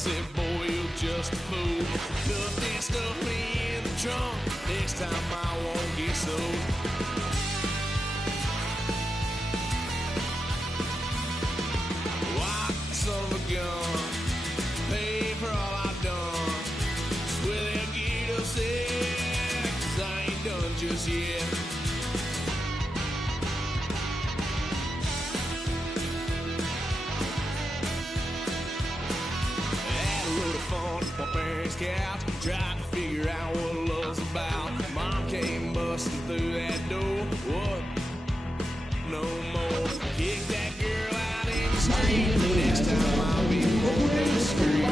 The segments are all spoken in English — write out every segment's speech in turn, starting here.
said, boy, you're just a fool. Put this stuff in the trunk. Next time I won't get sold. Lock the son of a gun. Pay for all I've done. Swear they'll get upset, 'cause I ain't done just yet. My parents' couch, tried to figure out what love's about. Mom came busting through that door. What? No more. Kick that girl out in the street. Next time I'll be more discreet.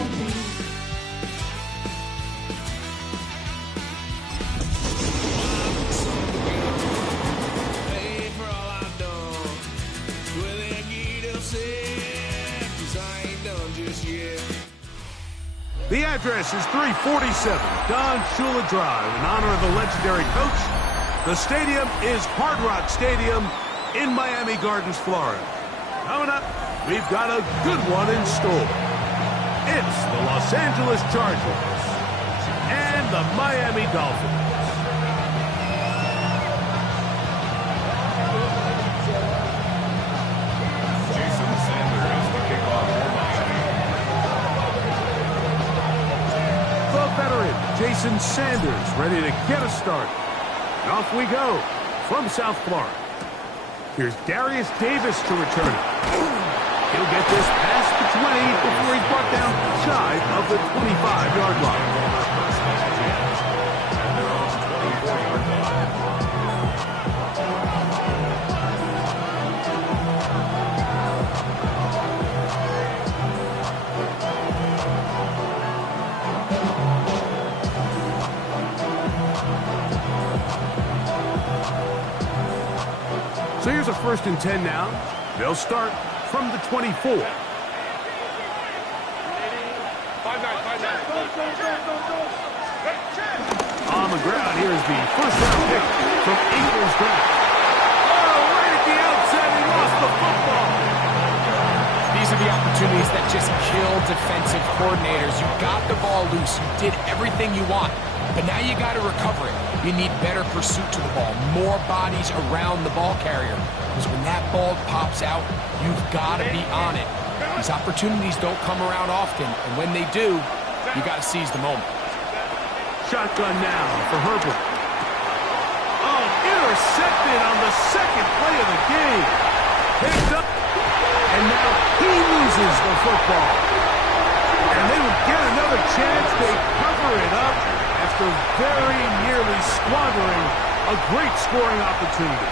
Pay for all I've done. Well, they get upset, 'cause I ain't done just yet. The address is 347 Don Shula Drive in honor of the legendary coach. The stadium is Hard Rock Stadium in Miami Gardens, Florida. Coming up, we've got a good one in store. It's the Los Angeles Chargers and the Miami Dolphins. Jason Sanders ready to get us started. And off we go from South Florida. Here's Darius Davis to return it. He'll get this past the 20 before he's brought down shy of the 25-yard line. So here's a 1st and 10 now. They'll start from the 24. On the ground, here's the first-round pick from Eagles draft. Oh, right at the outset, he lost the football. These are the opportunities that just kill defensive coordinators. You got the ball loose. You did everything you want. But now you got to recover it. You need better pursuit to the ball, more bodies around the ball carrier. Because when that ball pops out, you've got to be on it. These opportunities don't come around often, and when they do, you got to seize the moment. Shotgun now for Herbert. Oh, intercepted on the second play of the game. Picked up, and now he loses the football. And they would get another chance. They cover it up after very nearly squandering a great scoring opportunity.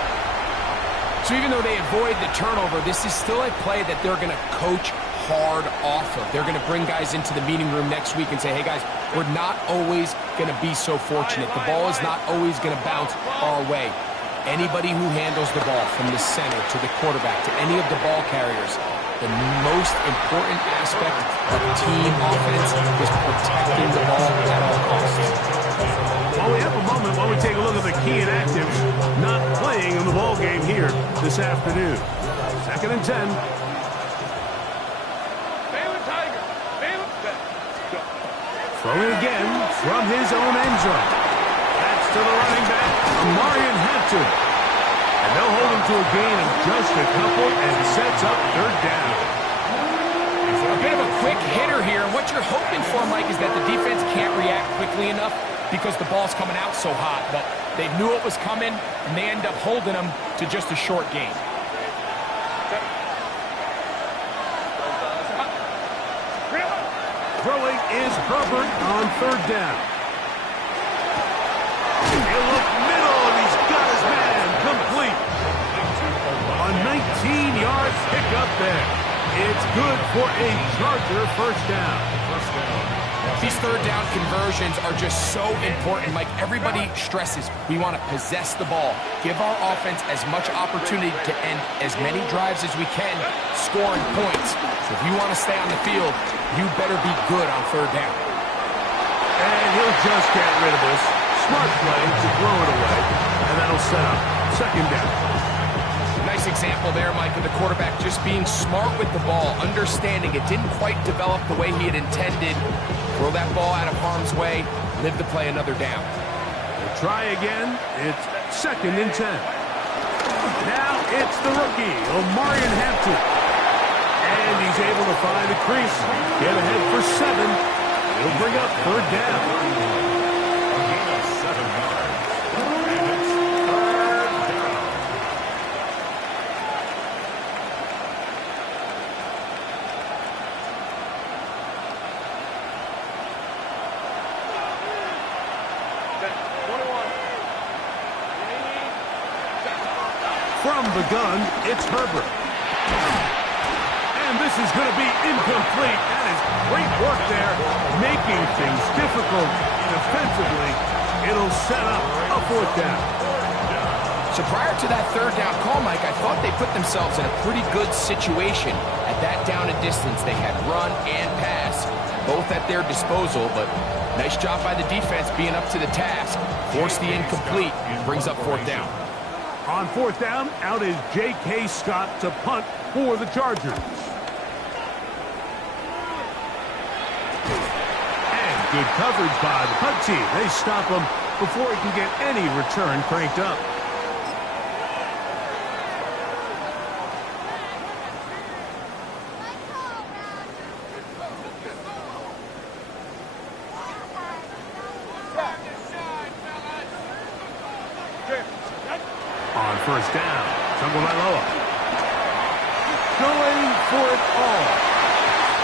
So even though they avoid the turnover, this is still a play that they're going to coach hard off of. They're going to bring guys into the meeting room next week and say, hey guys, we're not always going to be so fortunate. The ball is not always going to bounce our way. Anybody who handles the ball from the center to the quarterback to any of the ball carriers, the most important aspect of team offense is protecting the ball at all costs. Well, we have a moment while we take a look at the key inactives not playing in the ball game here this afternoon. 2nd and 10. Throwing again from his own end zone. That's to the running back, Amarian Hampton. And they'll hold him to a gain of just a couple and sets up 3rd down. A bit of a quick hitter here. And what you're hoping for, Mike, is that the defense can't react quickly enough because the ball's coming out so hot. But they knew it was coming, and they end up holding them to just a short gain. Throwing is Herbert on 3rd down. He'll look middle, and he's got his man complete. A 19-yard pickup there. It's good for a Charger 1st down. These 3rd down conversions are just so important. Like everybody stresses, we want to possess the ball, give our offense as much opportunity to end as many drives as we can, scoring points. So if you want to stay on the field, you better be good on 3rd down. And he'll just get rid of this. Smart play to throw it away, and that'll set up 2nd down. Nice Nice example there, Mike, of the quarterback just being smart with the ball, understanding it didn't quite develop the way he had intended. Throw that ball out of harm's way, live to play another down. We'll try again. It's 2nd and 10. Now it's the rookie, Omarion Hampton. And he's able to find the crease. Get ahead for 7. He'll bring up 3rd down. A gain of 7 yards. And it's 3rd down. From the gun, it's Herbert. And this is going to be incomplete. That is great work there, making things difficult defensively. It'll set up a 4th down. So prior to that 3rd down call, Mike, I thought they put themselves in a pretty good situation. At that down and distance, they had run and pass, both at their disposal, but nice job by the defense being up to the task. Forced the incomplete, brings up 4th down. On 4th down, out is J.K. Scott to punt for the Chargers. And good coverage by the punt team. They stop him before he can get any return cranked up. On 1st down, Tagovailoa going for it all.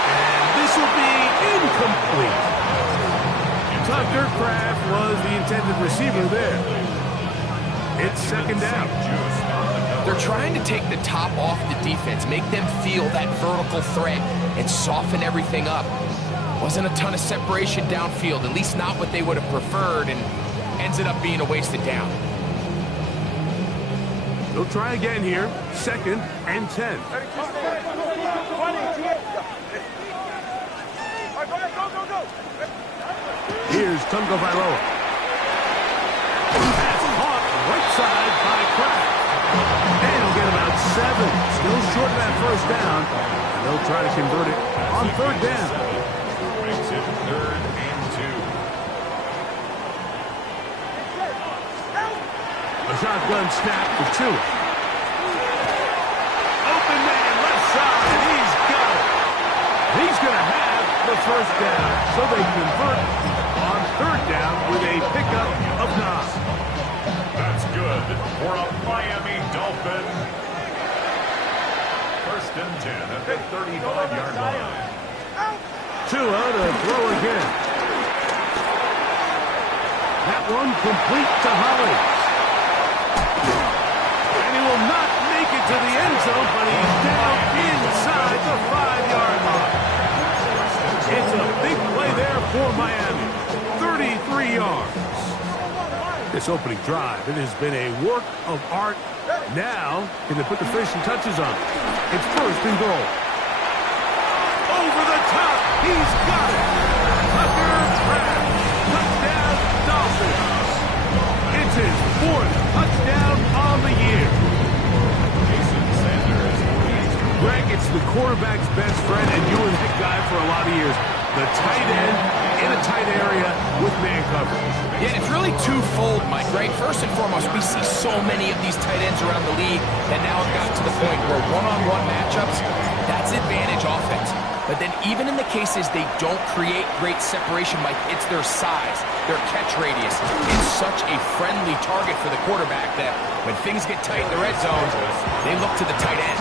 And this will be incomplete. Tucker Kraft was the intended receiver there. It's 2nd down. They're trying to take the top off the defense, make them feel that vertical threat, and soften everything up. Wasn't a ton of separation downfield, at least not what they would have preferred, and ends it up being a wasted down. They'll try again here. 2nd and 10. Here's Tagovailoa. Pass caught right side by Kraft. And he'll get about 7. Still short of that 1st down. And they'll try to convert it on 3rd down. Makes it 3rd and 2. A shotgun snap for 2. Open man, left side, and he's got it. He's going to have the 1st down. So they convert on 3rd down with a pickup of 9. That's good for a Miami Dolphin. 1st and 10 at the 35-yard line. Tua to throw again. That one complete to Holly. And he will not make it to the end zone, but he's down inside the 5-yard line. It's a big play there for Miami. 33 yards. This opening drive, it has been a work of art. Now, can they put the finishing touches on it? It's 1st and goal. Over the top, he's got it. Tucker Kraft, touchdown Dolphins. It's his 4th touchdown on the year. Greg, it's the quarterback's best friend, and you were that guy for a lot of years. The tight end in a tight area with man coverage. Yeah, it's really twofold, Mike, right? First and foremost, we see so many of these tight ends around the league that now have gotten to the point where one-on-one matchups, that's advantage offense. But then even in the cases they don't create great separation, Mike, it's their size, their catch radius. It's such a friendly target for the quarterback that when things get tight in the red zone, they look to the tight end.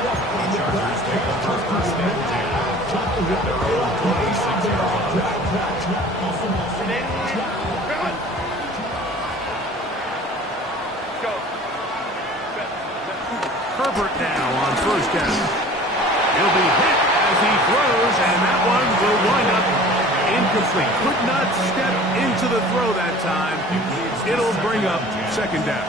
Herbert now on 1st down. He'll be hit as he throws, and that one will wind up incomplete. Could not step into the throw that time. It'll bring up 2nd down.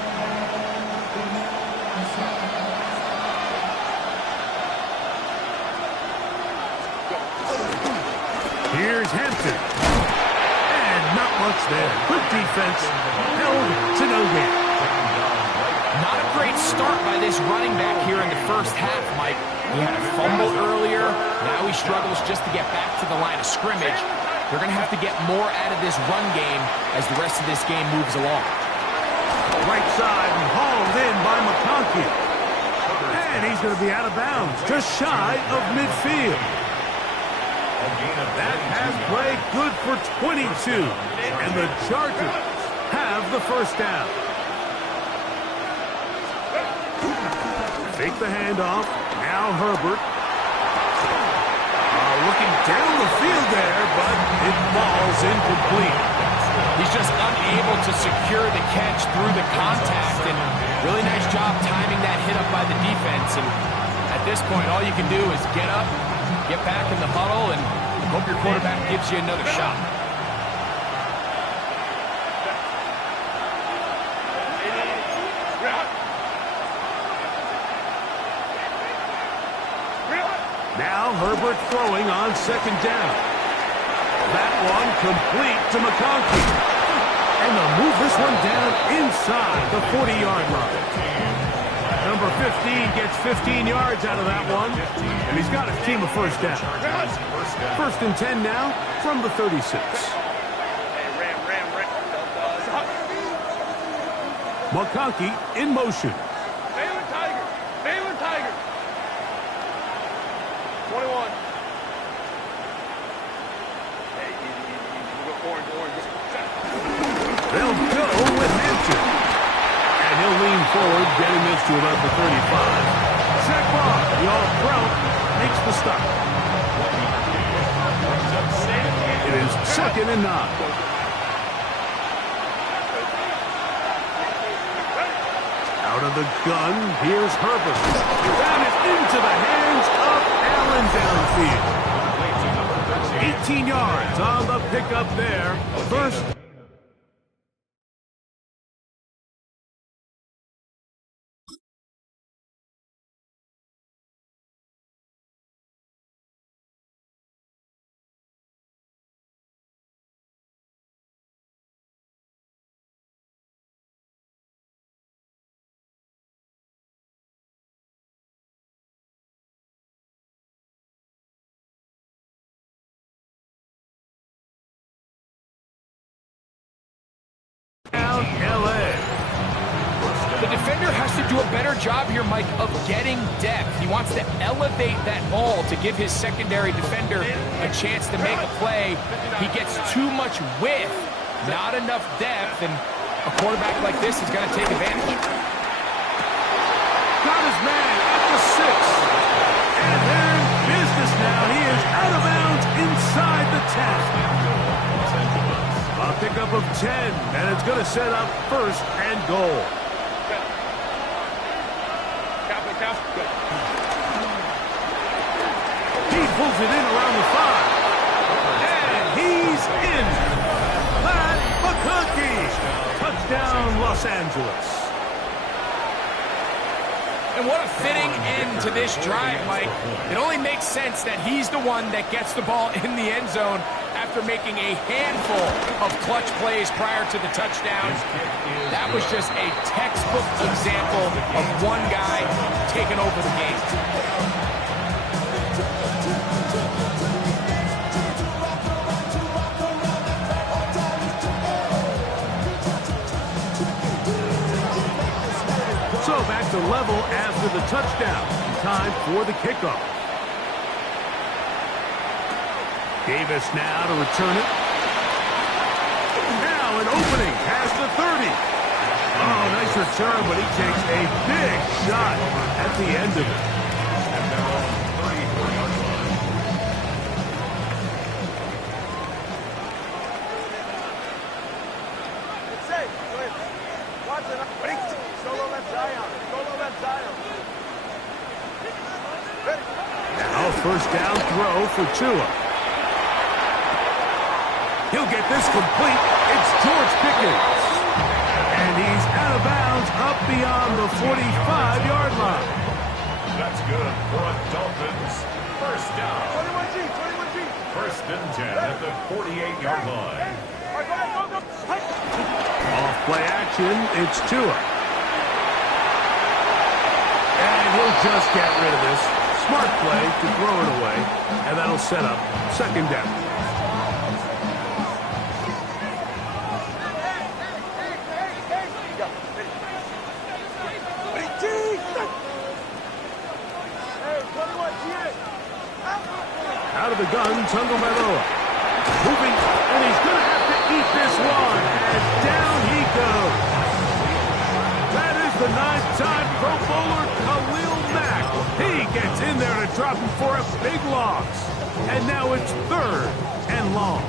Here's Hampton. And not much there. Good defense. Held to no gain. Not a great great start by this running back here in the first half, Mike. He had a fumble earlier. Now he struggles just to get back to the line of scrimmage. They're going to have to get more out of this run game as the rest of this game moves along. Right side and hauled in by McConkey. And he's going to be out of bounds, just shy of midfield. That pass play good for 22. And the Chargers have the first down. Take the handoff. Now Herbert. Looking down the field there, but it falls incomplete. He's just unable to secure the catch through the contact, and really nice job timing that hit up by the defense. And at this point, all you can do is get up, get back in the huddle, and hope your quarterback gives you another shot. Now Herbert throwing on second down. That one complete to McConkey. And they'll move this one down inside the 40-yard line. Number 15 gets 15 yards out of that one. And he's got his team a first down. First and 10 now from the 36. McConkey in motion. Baylor Tiger. 21. They'll go with Hampton. And he'll lean forward, getting this to about the 35. Zach Barr, the All-Pro, makes the stop. It is second and 9. Out of the gun, here's Herbert. That is into the hands of Allen downfield. 18 yards on the pickup there. First. The defender has to do a better job here, Mike, of getting depth. He wants to elevate that ball to give his secondary defender a chance to make a play. He gets too much width, not enough depth, and a quarterback like this is going to take advantage. Got his man at the 6. And they're in business now. He is out of bounds inside the 10. A pickup of 10, and it's going to set up first and goal. He pulls it in around the 5. And he's in. Pat McConkey. Touchdown, Los Angeles. And what a fitting end to this drive, Mike. It only makes sense that he's the one that gets the ball in the end zone after making a handful of clutch plays prior to the touchdowns. That was just a textbook example of one guy taking over the game. So back to level after the touchdown. Time for the kickoff. Davis now to return it. Now an opening past the 30. Oh, nice return, but he takes a big shot at the end of it. Now first down throw for Tua. He'll get this complete. It's George Pickens. And he's out of bounds up beyond the 45-yard line. That's good for a Dolphins first down. 21G. First and 10 at the 48-yard line. Off play action, it's Tua. he'll just get rid of this. Smart play to throw it away, and that'll set up second down. Out of the gun, Tagovailoa. Moving, and he's going to have to eat this one, and down he goes. That is the 9th-time Pro Bowler Khalil Mack. He gets in there to drop him for a big loss. And now it's 3rd and long.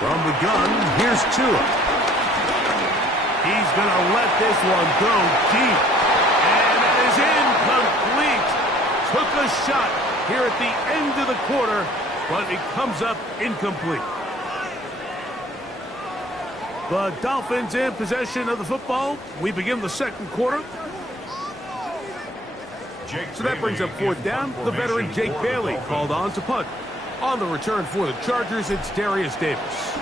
From the gun, here's Tua. He's going to let this one go deep. And that is incomplete. Took a shot here at the end of the quarter, but it comes up incomplete. The Dolphins in possession of the football. We begin the second quarter. So that brings up 4th down. The veteran Jake Bailey called on to punt. On the return for the Chargers, it's Darius Davis.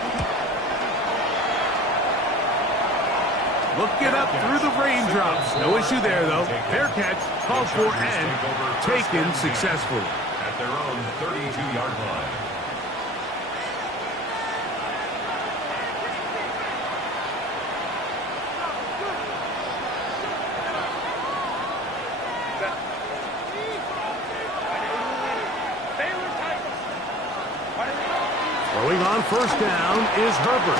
Looking up through the raindrops. No issue there, though. Fair catch, called for, and taken successfully. At their own 32-yard line. Throwing on 1st down is Herbert.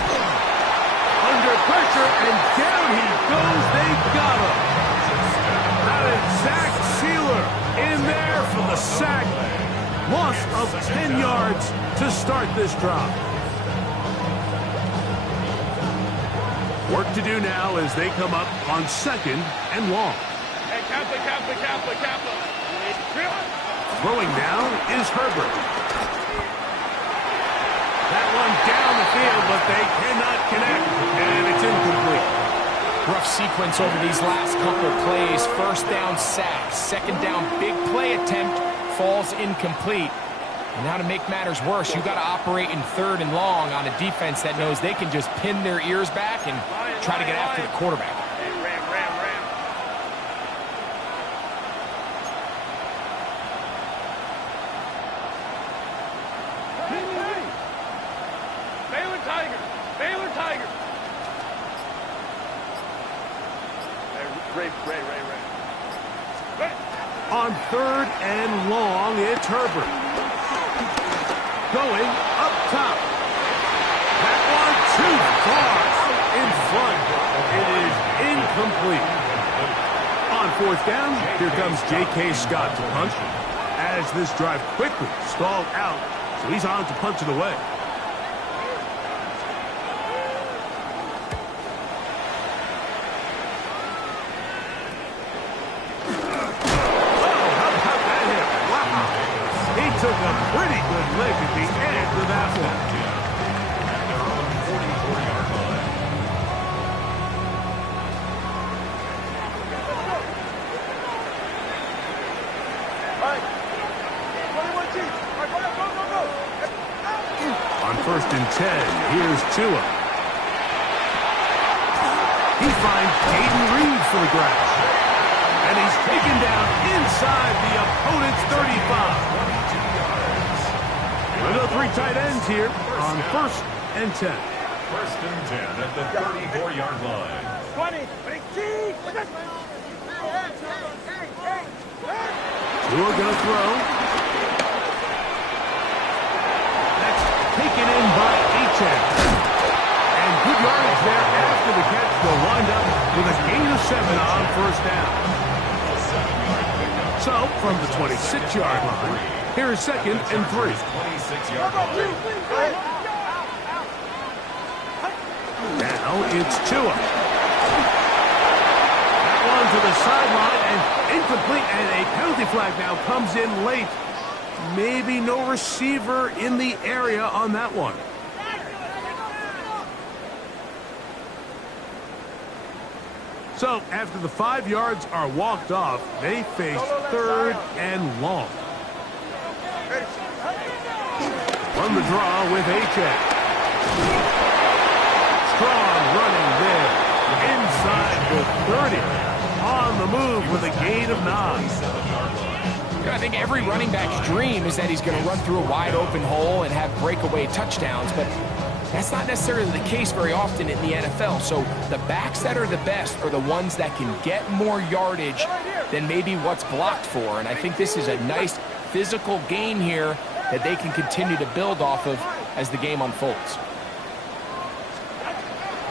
Under pressure, and down he goes. They got him. That is Zach Sealer in there for the sack. Loss of 10 yards to start this drive. Work to do now as they come up on 2nd and long. Hey, Kappa. Throwing now is Herbert. That one down the field, but they cannot connect, and it's incomplete. Rough sequence over these last couple plays. 1st down sack, 2nd down big play attempt, falls incomplete. And now to make matters worse, you got to operate in 3rd and long on a defense that knows they can just pin their ears back and try to get after the quarterback. Ram. Baylor Tiger. Hey, Ray. On 3rd and long, it's Herbert. Going up top. That one too far in front. It is incomplete. On 4th down, here comes J.K. Scott to punt. As this drive quickly stalled out, so he's on to punch it away. Took a pretty good lick at the end of that one. At their own 44-yard line. All right. 21 G. All right, go. On 1st and 10, here's Tua. He finds Caden Reed for the grab. And he's taken down inside the opponent's 35. We'll go 3 tight ends here on 1st and 10. 1st and 10 at the 34-yard line. 20. Tua gonna throw. That's taken in by Etienne. And good yardage there after the catch. They'll wind up with a gain of 7 on 1st down. So, from the 26-yard line, here is 2nd and 3. 26-yard line. Now it's Tua. That one to the sideline and incomplete, and a penalty flag now comes in late. Maybe no receiver in the area on that one. So, after the 5 yards are walked off, they face 3rd and long. On the draw with A-Check. Strong running there. Inside the 30. On the move with a gain of 9. I think every running back's dream is that he's going to run through a wide open hole and have breakaway touchdowns, but that's not necessarily the case very often in the NFL. So the backs that are the best are the ones that can get more yardage than maybe what's blocked for. And I think this is a nice physical gain here that they can continue to build off of as the game unfolds.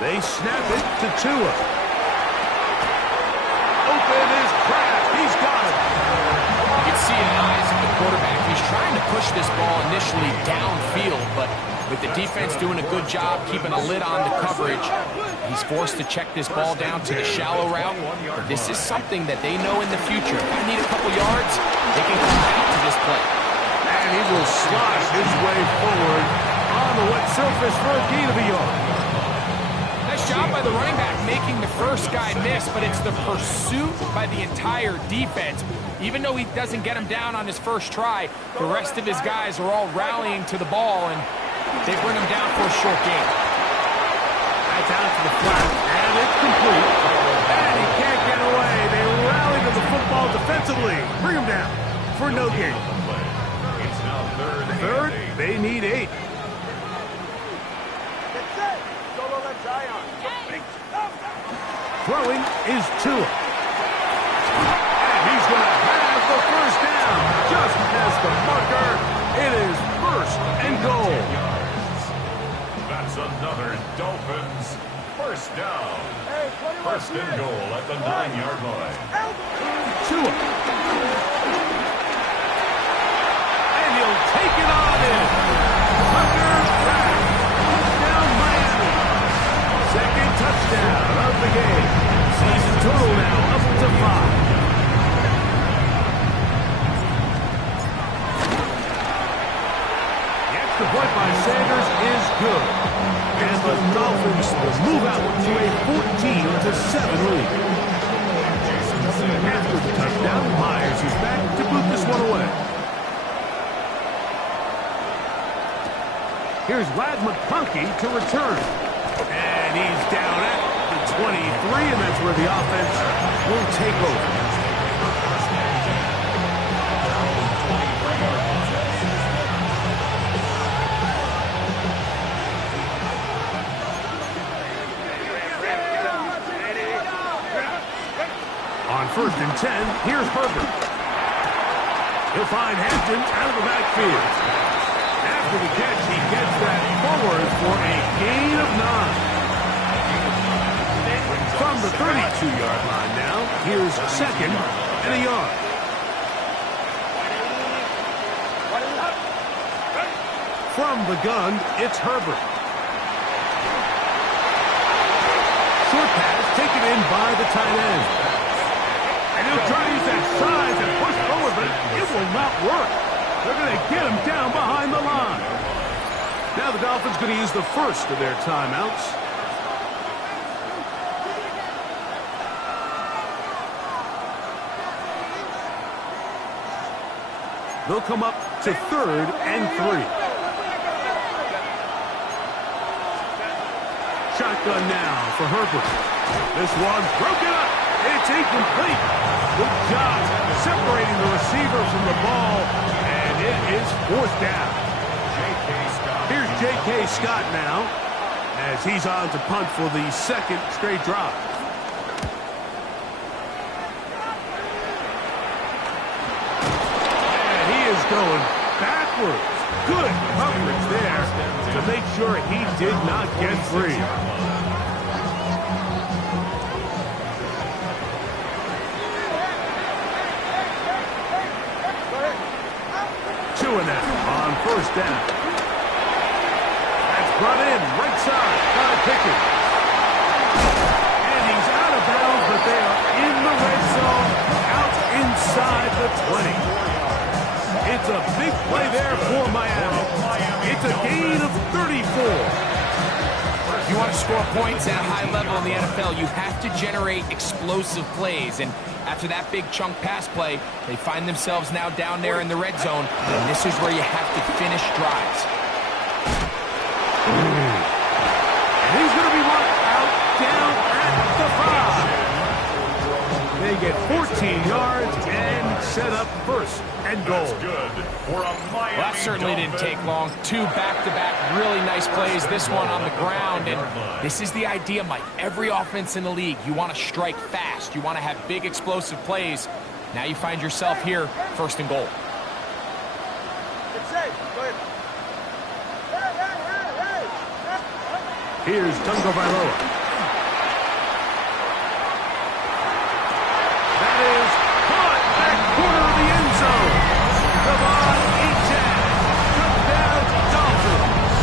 They snap it to Tua. Open is Kraft. He's got it. You can see in the eyes of the quarterback, he's trying to push this ball initially downfield, but with the defense doing a good job keeping a lid on the coverage, he's forced to check this ball down to the shallow route. But this is something that they know in the future. If I need a couple yards, they can come out to this play. And he will slide his way forward on the wet surface for a gain of a yard. Nice job by the running back making the first guy miss, but it's the pursuit by the entire defense. Even though he doesn't get him down on his first try, the rest of his guys are all rallying to the ball, and they bring him down for a short gain. That's out to the flat, and it's complete. And he can't get away. They rally to the football defensively. Bring him down for no gain. It's now 3rd and Third, 8. they need 8. Throwing is Tua. And he's going to have the first down. Just as the marker, it is 1st and goal. That's another Dolphins first down. 1st and goal at the 9-yard line. Tua. And he'll take it on in. Tucker Kraft. Touchdown Miami. 2nd touchdown of the game. Season total now up to 5. The extra point by Sanders is good. And the Dolphins will move out to a 14-7 lead. After the touchdown, Myers is back to boot this one away. Here's Lad McConkey to return. And he's down at the 23, and that's where the offense will take over. On 1st and 10, here's Herbert. He'll find Hampton out of the backfield. After the catch, he gets that forward for a gain of 9. From the 32-yard line now, here's 2nd and a yard. From the gun, it's Herbert. Short pass taken in by the tight end. And he'll try to use that size and push forward, but it will not work. They're going to get him down behind the line. Now the Dolphins going to use the first of their timeouts. They'll come up to 3rd and 3. Shotgun now for Herbert. This one's broken up. It's incomplete. Good job separating the receiver from the ball, and it is 4th down. Here's J.K. Scott now, as he's on to punt for the 2nd straight drive. And he is going backwards. Good coverage there to make sure he did not get free. Tua now on 1st down. That's brought in right side by Pickens. And he's out of bounds, but they are in the red zone, out inside the 20. It's a big play there for Miami. It's a gain of 34. If you want to score points at a high level in the NFL, you have to generate explosive plays. And after that big chunk pass play, they find themselves now down there in the red zone. And this is where you have to finish drives. And he's going to be marked out down at the 5. They get 14 yards and set up first and goal. That's good for a Miami Well, that certainly didn't take long. 2 back-to-back really nice plays, this one on the ground. And this is the idea, Mike. Every offense in the league, you want to strike fast. You want to have big, explosive plays. Now you find yourself here, first and goal. It's safe. Go ahead. Here's Tungo Bailoa. That is caught back corner of the end zone. Devon Achane. Touchdown, Dolphins.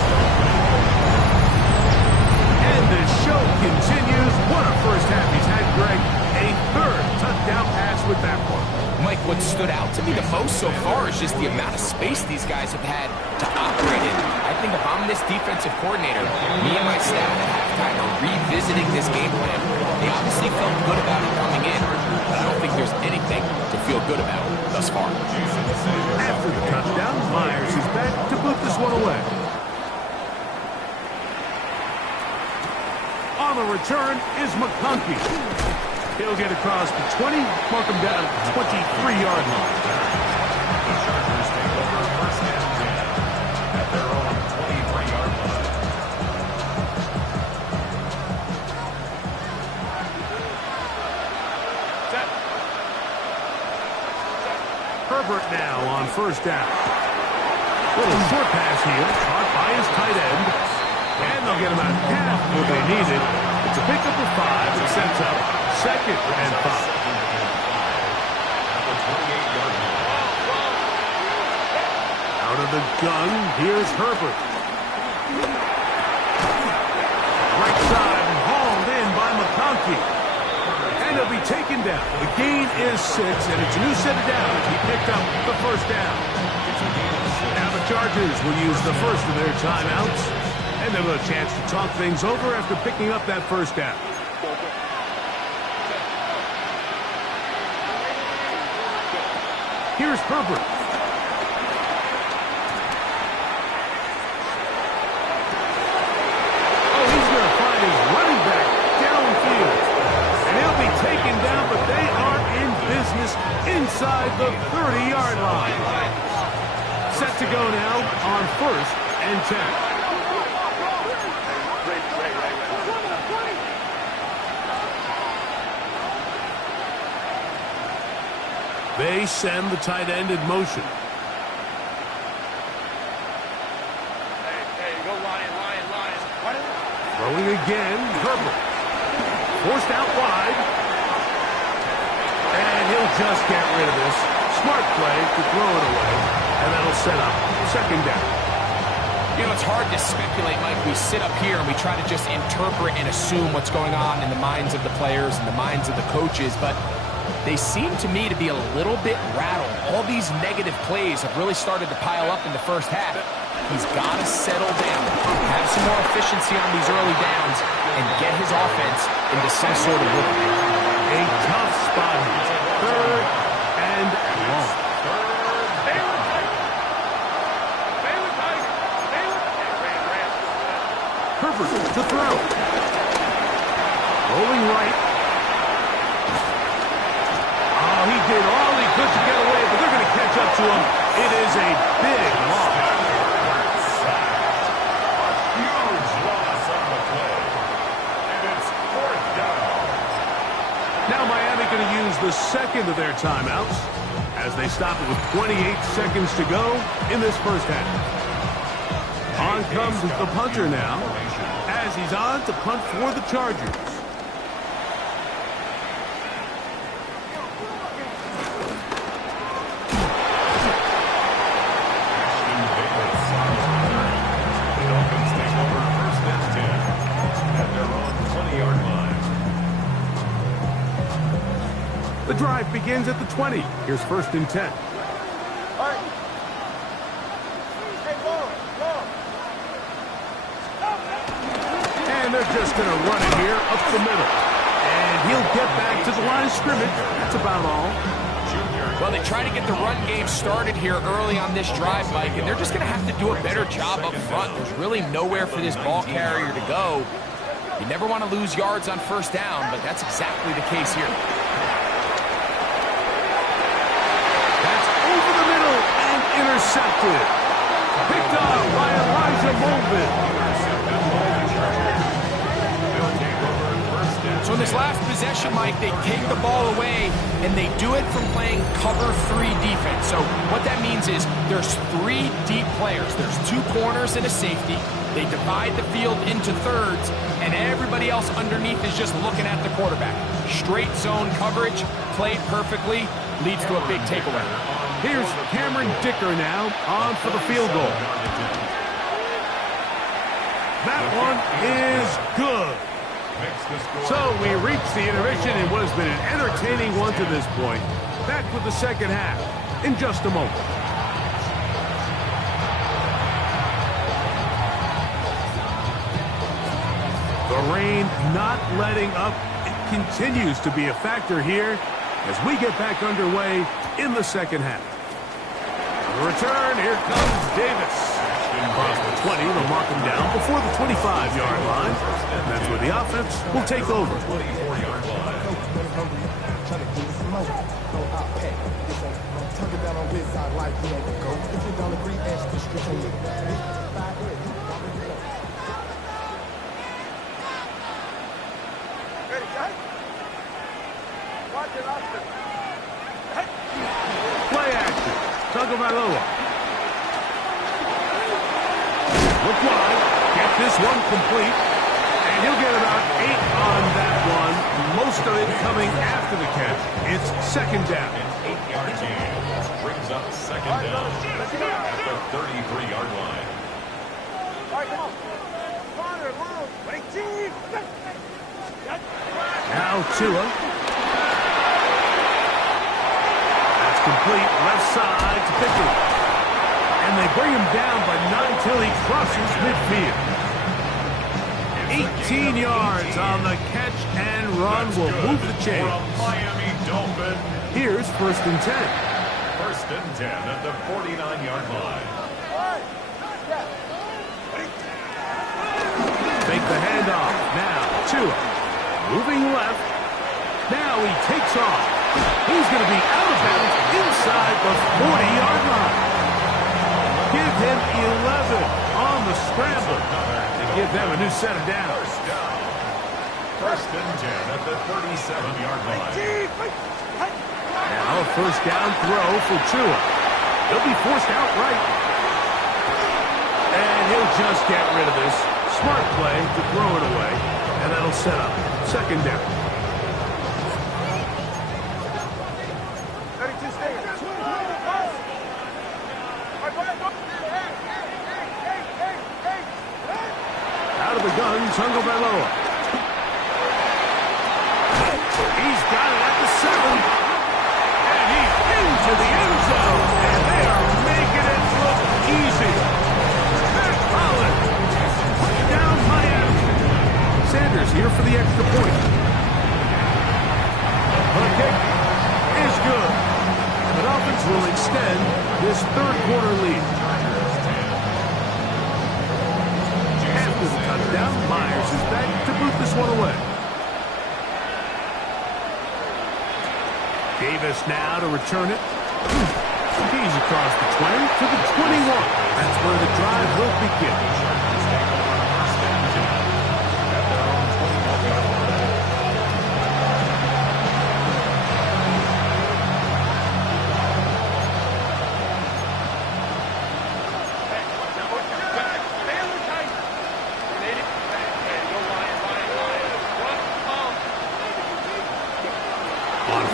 And the show continues. What a first half he's had, Greg. A third touchdown pass with that one. Mike, what stood out to me the most so far is just the amount of space these guys have had to operate in. I think if I'm this defensive coordinator, me and my staff at halftime are revisiting this game plan. They obviously felt good about it coming in, but I don't think there's anything to feel good about thus far. After the touchdown, Myers is back to put this one away. On the return is McConkey. He'll get across the 20, mark him down at the 23-yard line. The Chargers take over first and 10 at their own 23-yard line. Herbert now on first down. Little short pass here, caught by his tight end. And they'll get him out half what they needed. It's a pickup of 5 that sets up second and 5. Out of the gun, here's Herbert. Right side, hauled in by McConkey. And he'll be taken down. The gain is 6, and it's a new set of downs. He picked up the first down. Now the Chargers will use the first of their timeouts. And they'll have a chance to talk things over after picking up that first down. Here's Herbert. Oh, he's going to find his running back downfield. And he'll be taken down, but they are in business inside the 30-yard line. Set to go now on first and 10. They send the tight end in motion. Hey, go Lion. Throwing again, Herbert. Forced out wide. And he'll just get rid of this. Smart play to throw it away. And that'll set up second down. You know, it's hard to speculate, Mike. We sit up here and we try to just interpret and assume what's going on in the minds of the players and the minds of the coaches, but they seem to me to be a little bit rattled. All these negative plays have really started to pile up in the first half. He's got to settle down, have some more efficiency on these early downs, and get his offense into some sort of rhythm. A tough spot here. Third and long. Herbert to throw. Rolling right. Oh, he did all he could to get away, but they're going to catch up to him. It is a big loss. Huge loss on the play. And it's fourth down. Now Miami going to use the second of their timeouts as they stop it with 28 seconds to go in this first half. On comes the punter now as he's on to punt for the Chargers. The drive begins at the 20. Here's first and 10. All right, they're just going to run it here up the middle. And he'll get back to the line of scrimmage. That's about all. Well, they try to get the run game started here early on this drive, Mike, and they're just going to have to do a better job up front. There's really nowhere for this ball carrier to go. You never want to lose yards on first down, but that's exactly the case here. That's over the middle and intercepted. Picked up by Elijah Molden. So in this last possession, Mike, they take the ball away, and they do it from playing cover 3 defense. So what that means is there's 3 deep players. There's 2 corners and a safety. They divide the field into thirds, and everybody else underneath is just looking at the quarterback. Straight zone coverage, played perfectly, leads to a big takeaway. Here's Cameron Dicker now on for the field goal. That one is good. So we reached the intermission in what has been an entertaining one to this point. Back with the second half in just a moment. The rain not letting up. It continues to be a factor here as we get back underway in the second half. The return, here comes Davis. Across the 20, they'll mark him down before the 25-yard line. And that's where the offense will take over. Play action. Tagovailoa. Look wide, get this one complete, and he'll get about 8 on that one, most of it coming after the catch. It's second down. An 8-yard gain brings up second down at the 33-yard line. All right, come on. Corner, move. Wait, team. Now Tua. That's complete, left side to Pickett. And they bring him down, but not until he crosses midfield. 18 yards on the catch and run will move the chains. Miami Dolphins. Here's first and 10. First and 10 at the 49-yard line. Make the handoff. Now Tua. Moving left. Now he takes off. He's going to be out of bounds inside the 40-yard line. Give him 11 on the scramble and give them a new set of downs. First and 10 at the 37-yard line. Now a first down throw for Tua. He'll be forced outright. And he'll just get rid of this. Smart play to throw it away. And that'll set up second down. 32 stayers. Out of the gun, Tagovailoa. He's got it at the 7. And he's into the end zone. And they are making it look easy. Matt Collins. Touchdown Miami. Sanders here for the extra point. The kick is good. And the Dolphins will extend this third quarter lead. After the touchdown, Myers is back to boot this one away. Davis now to return it. He's across the 20 to the 21. That's where the drive will begin.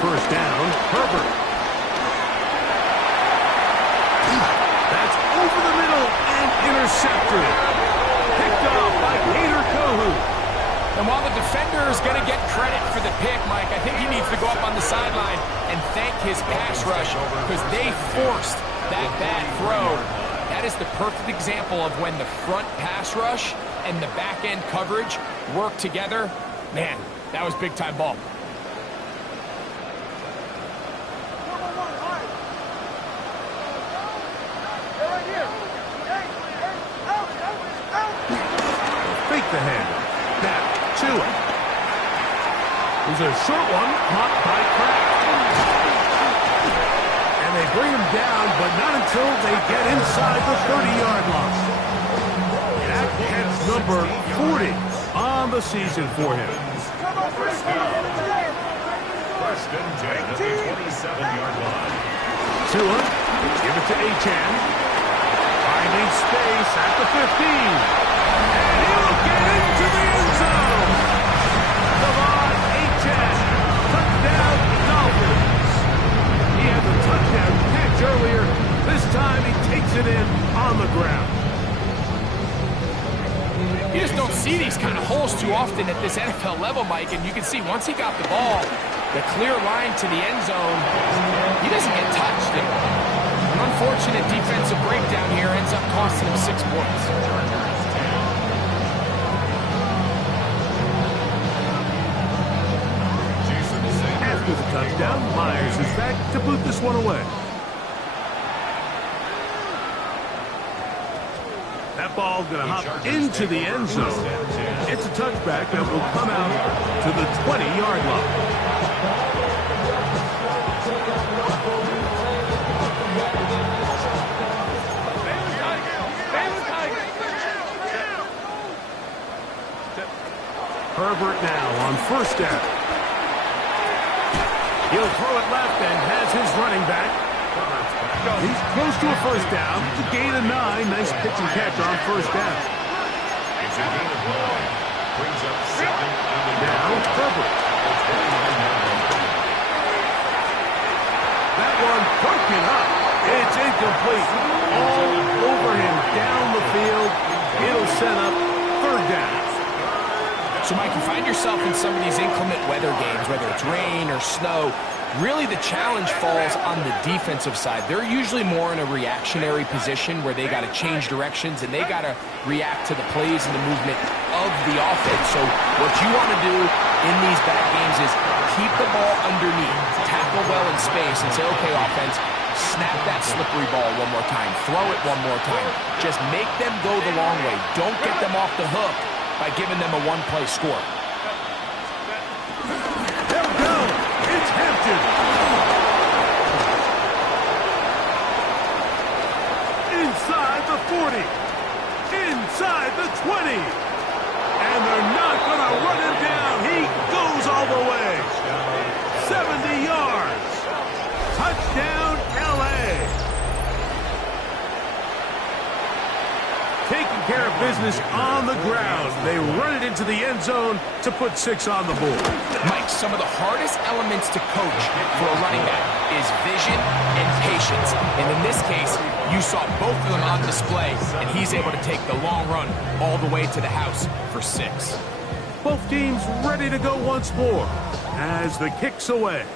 First down, Herbert. That's over the middle and intercepted. Picked off by Peter Kohu. And while the defender is going to get credit for the pick, Mike, I think he needs to go up on the sideline and thank his pass rush because they forced that bad throw. That is the perfect example of when the front pass rush and the back-end coverage work together, man, that was big-time ball. Fake the hand. Now, Tua. There's a short one caught by Kraft. And they bring him down, but not until they get inside the 30-yard line. That hits number 40 on the season for him. First and 10 at the 27-yard line. Tua, give it to Achane. Finding space at the 15. And he'll get into the end zone. Devon Achane, touchdown Dolphins. He had the touchdown catch earlier. This time he takes it in on the ground. You just don't see these kind of holes too often at this NFL level, Mike, and you can see once he got the ball, the clear line to the end zone, he doesn't get touched. And an unfortunate defensive breakdown here ends up costing him 6 points. After the touchdown, Myers is back to boot this one away. That ball going to hop into the end zone. It's a touchback that will come out to the 20-yard line. Herbert now on first down. He'll throw it left and has his running back. He's close to a first down. It's a gain of 9. Nice pitch and catch on first down. It's a gain of 9. Brings up second. Now Herbert. That one broken up. It's incomplete. All over him down the field. It'll set up third down. So, Mike, you find yourself in some of these inclement weather games, whether it's rain or snow, really the challenge falls on the defensive side. They're usually more in a reactionary position where they got to change directions and they got to react to the plays and the movement of the offense. So what you want to do in these bad games is keep the ball underneath, tackle well in space, and say, okay, offense, snap that slippery ball one more time, throw it one more time. Just make them go the long way. Don't get them off the hook by giving them a one-play score. They'll go. It's Hampton. Inside the 40. Inside the 20. And they're not going to run him down. He goes all the way. 70 yards. Touchdown, L.A. Taking care of business on the ground. They run it into the end zone to put 6 on the board. Mike, some of the hardest elements to coach for a running back is vision and patience. And in this case, you saw both of them on display, and he's able to take the long run all the way to the house for 6. Both teams ready to go once more as the kick's away.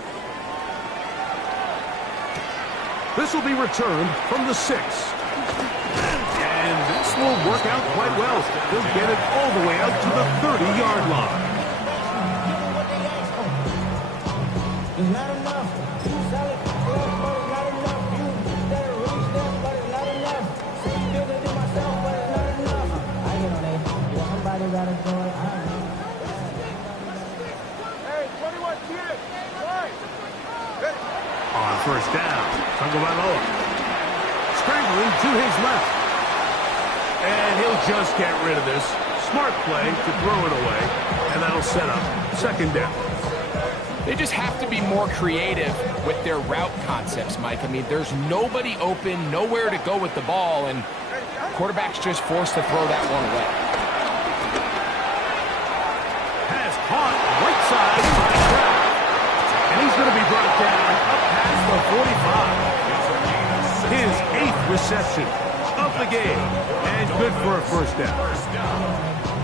This will be returned from the 6. And this will work out quite well. They'll get it all the way out to the 30-yard line. Not enough. You sell it, but it's not enough. You better reach them, but it's not enough. See, bigger than myself, but it's not enough. I get on it. Yeah, somebody gotta do it. I don't know. Hey, 21, get it. Right. On first down, Tagovailoa scrambling to his left. And he'll just get rid of this. Smart play to throw it away, and that'll set up second down. They just have to be more creative with their route concepts, Mike. I mean, there's nobody open, nowhere to go with the ball, and quarterback's just forced to throw that one away. Pass caught right side by Kraft. And he's going to be brought down up past the 45. His 8th reception of the game, and good for a first down.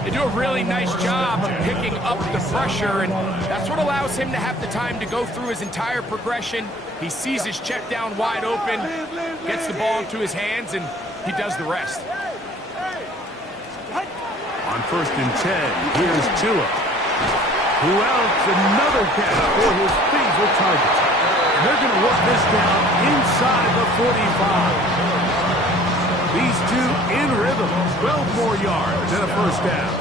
They do a really nice job of picking up the pressure, and that's what allows him to have the time to go through his entire progression. He sees his check down wide open, gets the ball into his hands, and he does the rest. On On 1st and 10, here's Tua, who outs another catch for his favorite target. And they're going to work this down inside the 45. These two in rhythm, 12 more yards and a first down.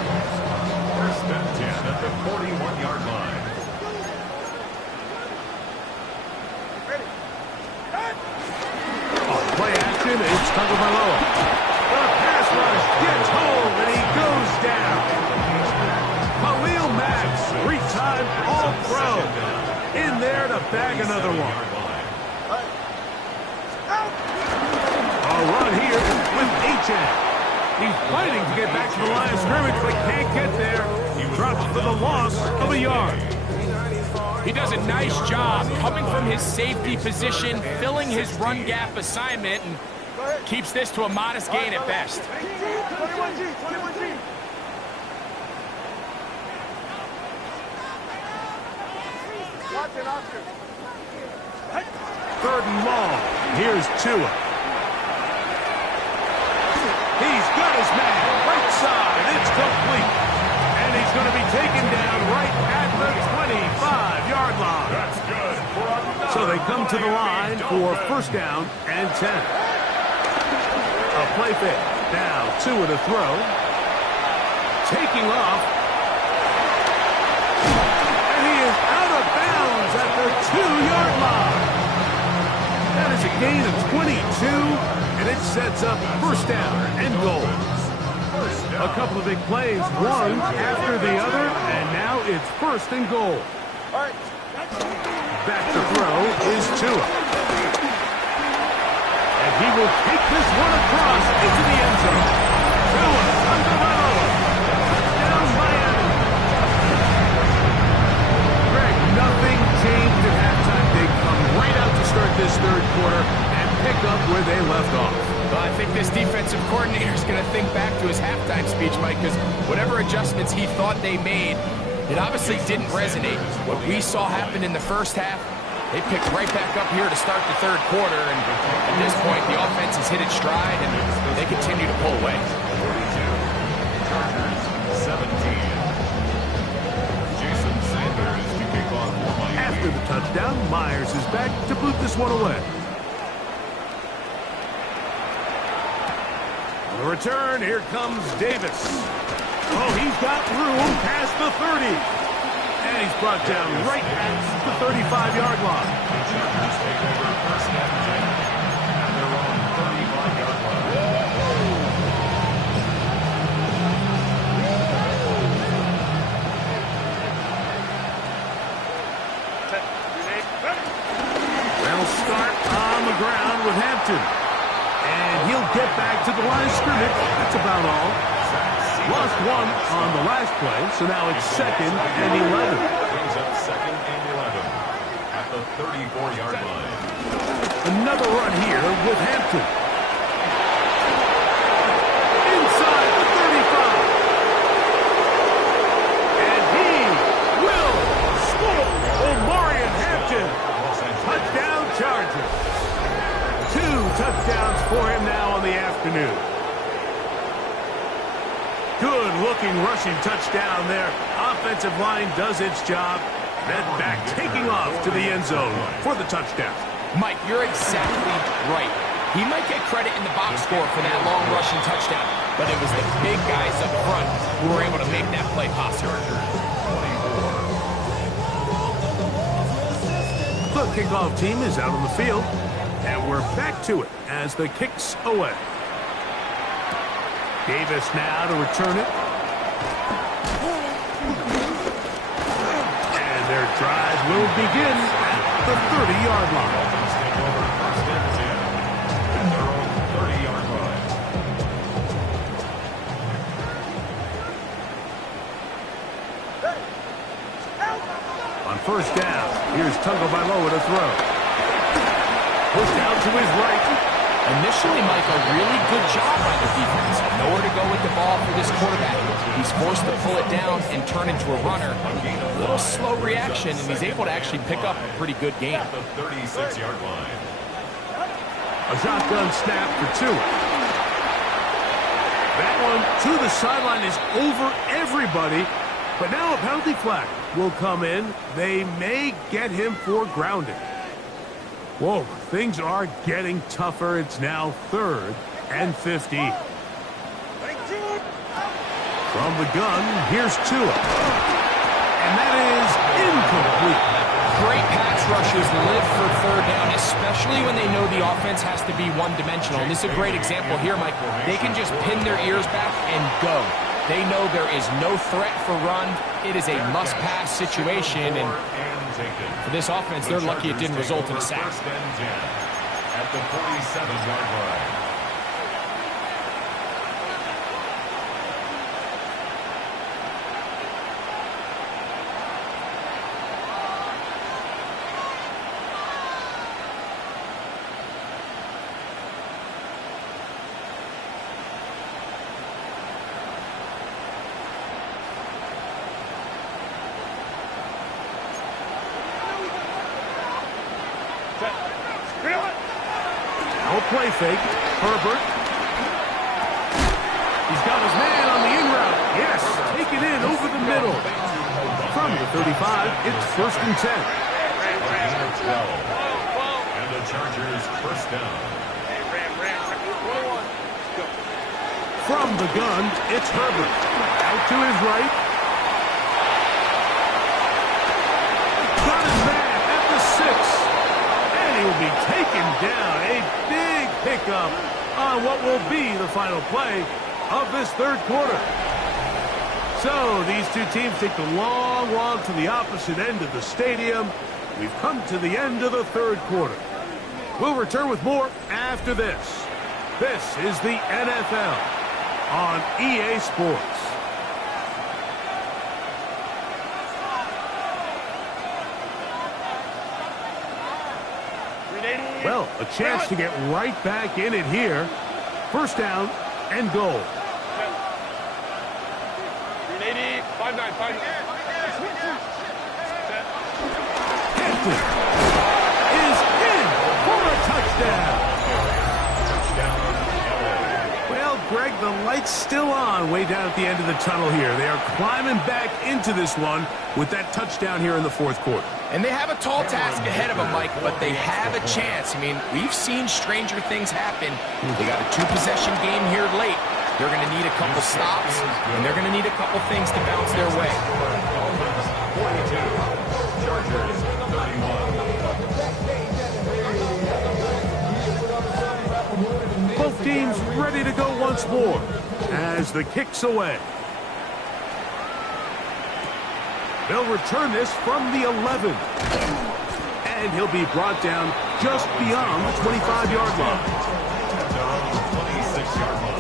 1st and 10 at the 41-yard line. On play action, it's Tagovailoa. The pass rush gets home, and he goes down. Khalil Mack, 3-time All-Pro, in there to bag another one. A run here with H.A. He's fighting to get back to the line of scrimmage, but can't get there. He drops for the loss of a yard. He does a nice job coming from his safety position, filling his run gap assignment, and keeps this to a modest gain at best. 21G, 21G. Option. 3rd and long. Here's Tua. He's got his man. Right side. It's complete. And he's going to be taken down right at the 25-yard line. That's good for another. So they come to the line for 1st down and 10. A play fake. Now Tua to throw. Taking off. And he is out of bounds at the 2-yard line. That is a gain of 22, and it sets up 1st down and goal. A couple of big plays, one after the other, and now it's 1st and goal. Back to throw is Tua. And he will take this one across into the end zone. Tua, Tagovailoa, down Miami. Greg, nothing changed at halftime. They come right out to start this 3rd quarter and pick up where they left off. Well, I think this defensive coordinator is going to think back to his halftime speech, Mike, because whatever adjustments he thought they made, it obviously didn't resonate. What we saw happen in the first half, they picked right back up here to start the 3rd quarter, and at this point, the offense has hit its stride, and they continue to pull away. 42. Chargers 17. Jason Sanders to kick off for Miami. After the touchdown, Myers is back to boot this one away. On the return, here comes Davis. Oh, he's got room past the 30. And he's brought down right at the 35-yard line. The Chargers take over 1st and 10 at their own 35-yard line. They'll start on the ground with Hampton. And he'll get back to the line of scrimmage. That's about all. Lost one on the last play, so now it's 2nd and 11. Brings up 2nd and 11 at the 34-yard line. Another run here with Hampton. Inside the 35. And he will score. Omarion Hampton. Touchdown Chargers. 2 touchdowns for him now on the afternoon. Good-looking rushing touchdown there. Offensive line does its job. Then back taking off to the end zone for the touchdown. Mike, you're exactly right. He might get credit in the box score for that long rushing touchdown, but it was the big guys up front who were able to make that play possible. The kickoff team is out on the field, and we're back to it as the kick's away. Davis now to return it. And their drive will begin at the 30-yard line. Take over 1st and 10 at their own 30-yard line. On 1st down, here's Tagovailoa to throw. Pushed out to his right. Initially, Mike, a really good job by the defense. Nowhere to go with the ball for this quarterback. He's forced to pull it down and turn into a runner. A little slow reaction, and he's able to actually pick up a pretty good game. At the 36-yard line. A shotgun snap for 2. That one to the sideline is over everybody. But now a penalty flag will come in. They may get him for grounding. Whoa, things are getting tougher. It's now 3rd and 15. From the gun, here's Tua. And that is incomplete. Great pass rushers live for 3rd down, especially when they know the offense has to be one-dimensional. And this is a great example here, Mike. They can just pin their ears back and go. They know there is no threat for run. It is a must-pass situation. And for this offense, they're lucky it didn't result in a sack. First and 10 at the 47-yard line. No play fake. Herbert. He's got his man on the in route. Yes, take it in over the middle. From the 35, it's 1st and 10. And the Chargers first down. From the gun, it's Herbert. Out to his right. Got his man at the 6. And he'll be taken down. A big pickup on what will be the final play of this 3rd quarter. So these two teams take the long walk to the opposite end of the stadium. We've come to the end of the 3rd quarter. We'll return with more after this. This is the NFL on EA Sports. Well, a chance to get right back in it here. 1st down and goal. 380, 5-9. Hampton is in for a touchdown. Well, Greg, the light's still on way down at the end of the tunnel here. They are climbing back into this one with that touchdown here in the 4th quarter. And they have a tall task ahead of them, Mike, but they have a chance. I mean, we've seen stranger things happen. They got a 2-possession game here late. They're going to need a couple stops, and they're going to need a couple things to bounce their way. 42, Chargers 31. Both teams ready to go once more as the kick's away. They'll return this from the 11. And he'll be brought down just beyond the 25-yard line. At their own 26-yard line.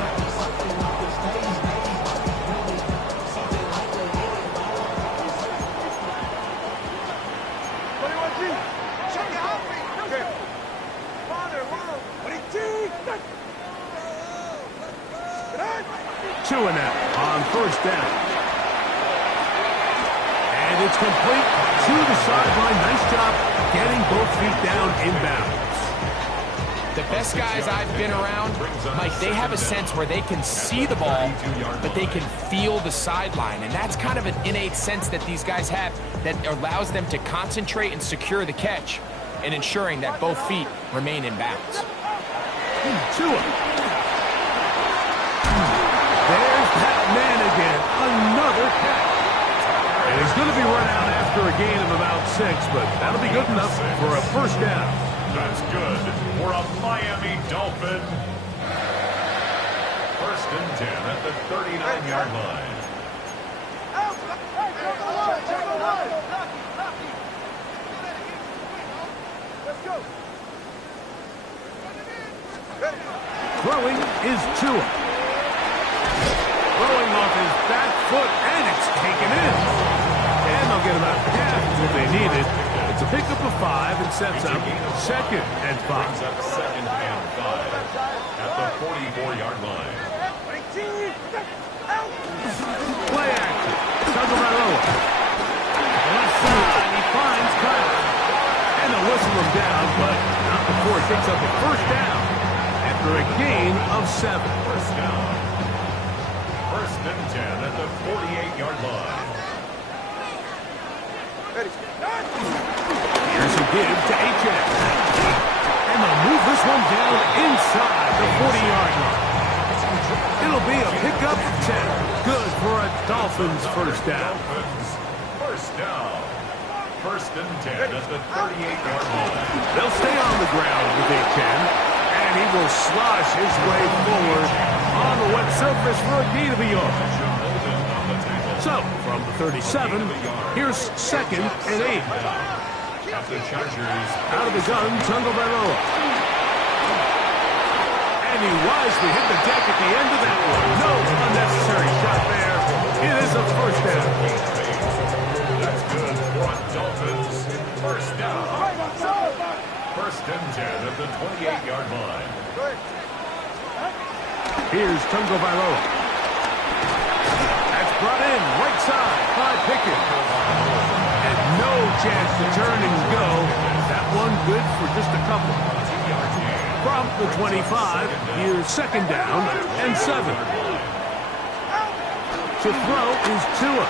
Tua now on 1st down. And it's complete to the sideline. Nice job getting both feet down inbounds. The best guys I've been around, Mike, they have a sense where they can see the ball, but they can feel the sideline. And that's kind of an innate sense that these guys have that allows them to concentrate and secure the catch and ensuring that both feet remain in bounds. Tua. There's that man again. Another catch. And he's going to be run out after a gain of about 6, but that'll be good enough for a 1st down. That's good for a Miami Dolphin. 1st and 10 at the 39-yard line. Throwing is Tua. Throwing off his back foot, and it's taken in. And they'll get about half of what they needed. It's a pickup of 5 and sets up 2nd and 5. Brings up 2nd and 5 at the 44-yard line. Play action. Tagovailoa. Left side, he finds Kraft. And they'll whistle him down, but not before he picks up a 1st down after a gain of 7. 1st down. and 10 at the 48-yard line. Here's a give to H.S. And they'll move this one down inside the 40-yard line. It'll be a pickup of 10. Good for a Dolphins first down. Dolphins first down. First and 10 at the 38-yard line. They'll stay on the ground with H.N. And he will slosh his way forward on the wet surface for a gain of a yard. So, from the 37, here's second and 8. At the Chargers. Out of the gun, Tungo Bailoa. And he wisely hit the deck at the end of that one. No unnecessary shot there. It is a first down. That's good for Dolphins. First down. First and 10 at the 28-yard line. Here's Tungo Bailoa. That's brought in right side by Pickett. And no chance to turn and go. That one good for just a couple. From the 25, here's second down and 7. To throw is Tua.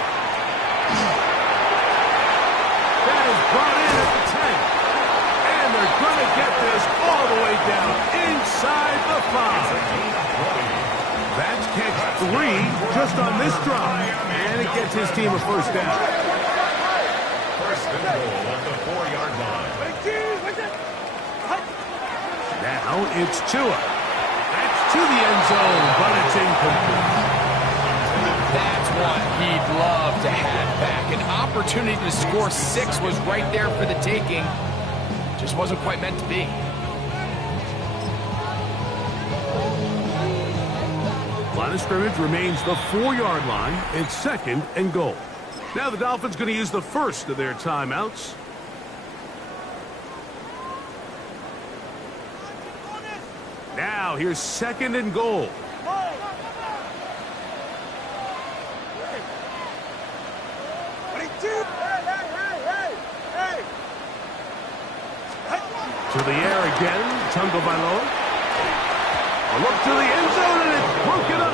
That is brought in at the 10. And they're going to get this all the way down inside the 5. That's catch 3 just on this drive. And it gets his team a first down. First and goal at the 4-yard line. Now it's Tua. That's to the end zone, but it's incomplete. That's what he'd love to have back. An opportunity to score 6 was right there for the taking. Just wasn't quite meant to be. Line of scrimmage remains the 4-yard line. It's second and goal. Now the Dolphins going to use the first of their timeouts. Now here's second and goal. To the air again, Tungo Bailoa. A look to the end zone, and it's broken up.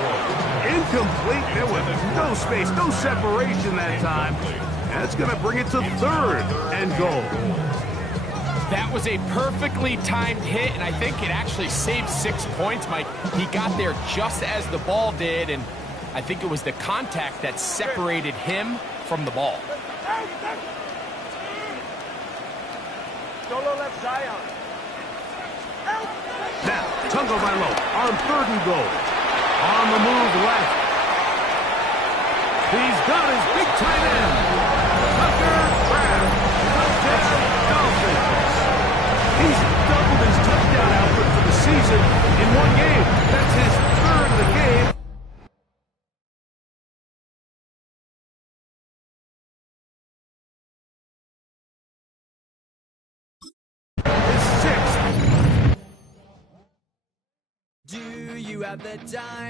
Incomplete. There was no space, no separation that time. And that's going to bring it to third and goal. That was a perfectly timed hit, and I think it actually saved 6 points, Mike. He got there just as the ball did, and I think it was the contact that separated him from the ball. Solo left Zion. Now, Tungo Bailoa on third and goal. On the move left. He's got his big tight end. Kraft. Touchdown, Dolphins. He's doubled his touchdown output for the season in one game. That's his third of the game. His sixth. Do you have the time?